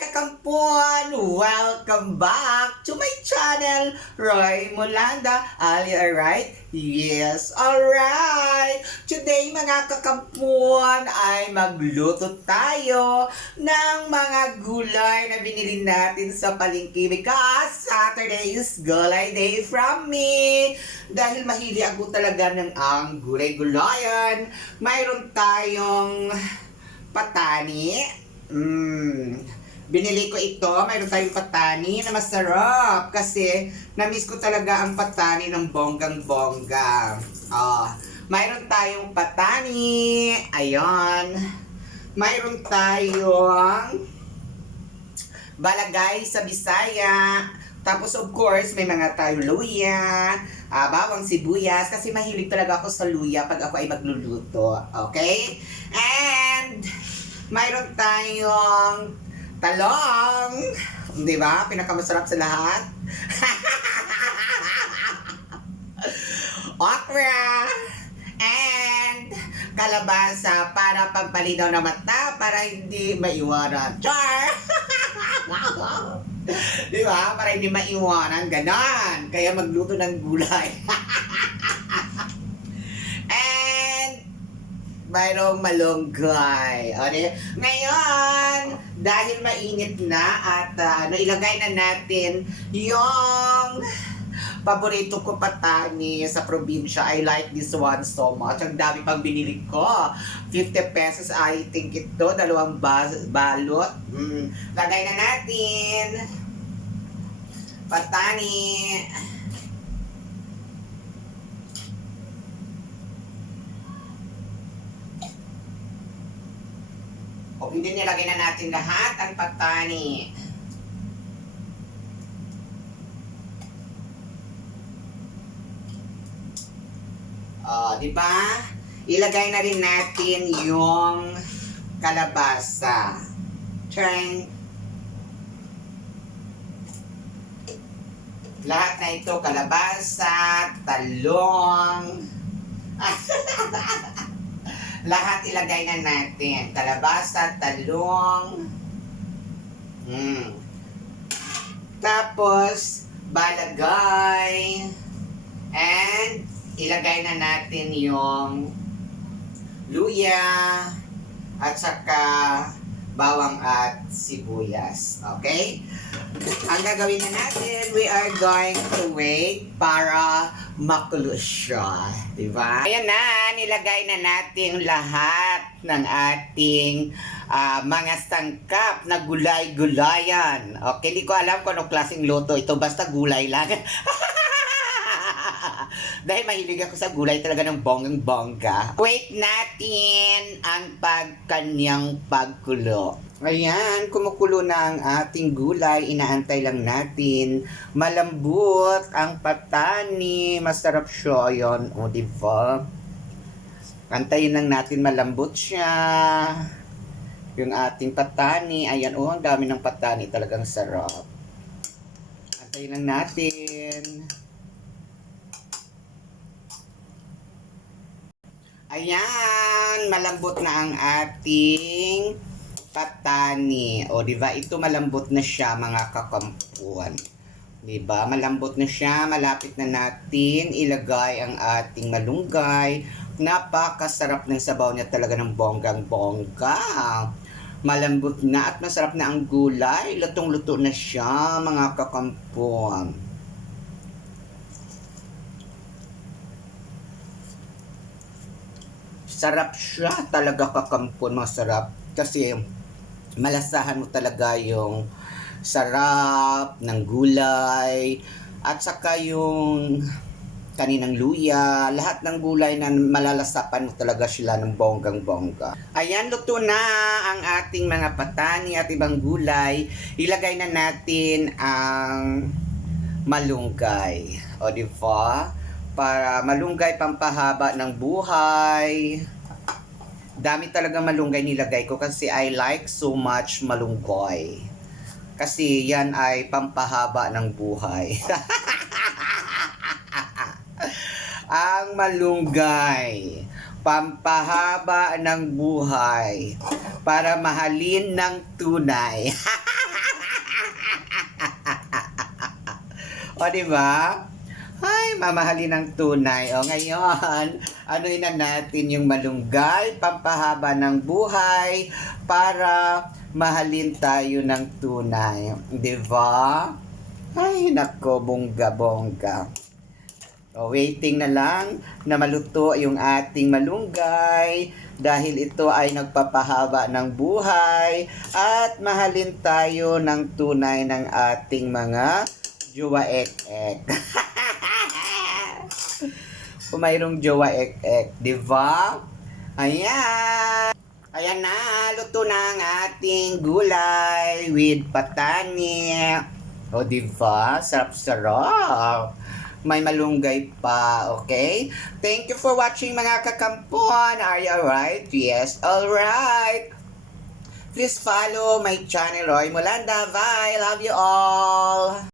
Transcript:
kakampon! Welcome back to my channel, Roy Molanda. Are you alright? Yes, alright! Today mga kakampon ay magluto tayo ng mga gulay na binili natin sa palengke because Saturday is gulay day from me. Dahil mahilig ako talaga ng ang gulay-gulayan, mayroon tayong patani. Binili ko ito. Mayroon tayong patani na masarap kasi na-miss ko talaga ang patani ng bonggang-bongga. Mayroon tayong patani. Ayan. Mayroon tayong balagay sa Bisaya. Tapos of course, may mga tayong luya, bawang sibuyas, kasi mahilig talaga ako sa luya pag ako ay magluluto. Okay? And mayroon tayong talong. Di ba? Pinakamasarap sa lahat. Okra. And kalabasa para pampalinaw na mata para hindi maiwanan. Char! Di ba? Para hindi maiwanan. Ganon. Kaya magluto ng gulay. Mayroong malunggay. Ngayon, dahil mainit na at ilagay na natin yung paborito ko patani sa probinsya. I like this one so much. Ang dami pang binili ko. 50 pesos I think ito. Dalawang balot. Lagay na natin. Patani. O hindi nilagay na natin lahat ang patani. Di ba? Ilagay na rin natin yung kalabasa. Trying. Lahat na ito, kalabasa, talong. Lahat ilagay na natin. Kalabasa, talong. Tapos, balagay. And, ilagay na natin yung luya. At saka, bawang at sibuyas. Okay? Ang gagawin na natin, we are going to wait para makulo siya. Diba? Ayan na, nilagay na natin lahat ng ating mga sangkap na gulay-gulayan. Okay, di ko alam kung anong klaseng luto ito, basta gulay lang. Dahil mahilig ako sa gulay talaga ng bonggang-bongga. Wait natin ang kanyang pagkulo. Ayan, kumukulo na ang ating gulay. Inaantay lang natin. Malambot ang patani. Masarap siya. Ayan, o diba? Antayin lang natin malambot siya. Yung ating patani. Ayan, o ang dami ng patani. Talagang sarap. Antayin lang natin. Ayan, malambot na ang ating patani. O, diba? Ito malambot na siya, mga kakampuan. Diba? Malambot na siya. Malapit na natin ilagay ang ating malunggay. Napakasarap ng sabaw niya talaga ng bonggang-bongga. Malambot na at masarap na ang gulay. Lutong-luto na siya, mga kakampuan. Sarap siya talaga, kakampon, masarap. Kasi malasahan mo talaga yung sarap ng gulay at saka yung kaninang luya. Lahat ng gulay na malalasapan mo talaga sila ng bonggang-bongga. Ayan, luto na ang ating mga patani at ibang gulay. Ilagay na natin ang malunggay. O, diba? Para malunggay, pampahaba ng buhay. Dami talaga malunggay nilagay ko kasi I like so much malunggay. Kasi yan ay pampahaba ng buhay. Ang malunggay, pampahaba ng buhay para mahalin ng tunay. O, di ba? Ay, mamahalin ng tunay. O, ngayon, anuin na natin yung malunggay, pampahaba ng buhay, para mahalin tayo ng tunay. Di ba? Ay, nako, bongga-bongga. O, waiting na lang na maluto yung ating malunggay dahil ito ay nagpapahaba ng buhay at mahalin tayo ng tunay ng ating mga jowa ek-ek. Kung mayroong jowa ek-ek, di ba? Ayan! Ayan na, luto na ang ating gulay with patani. O, di ba? Sarap-sarap. May malunggay pa, okay? Thank you for watching mga kakampon. Are you alright? Yes, alright. Please follow my channel, Roy Mulanda. Bye! Love you all!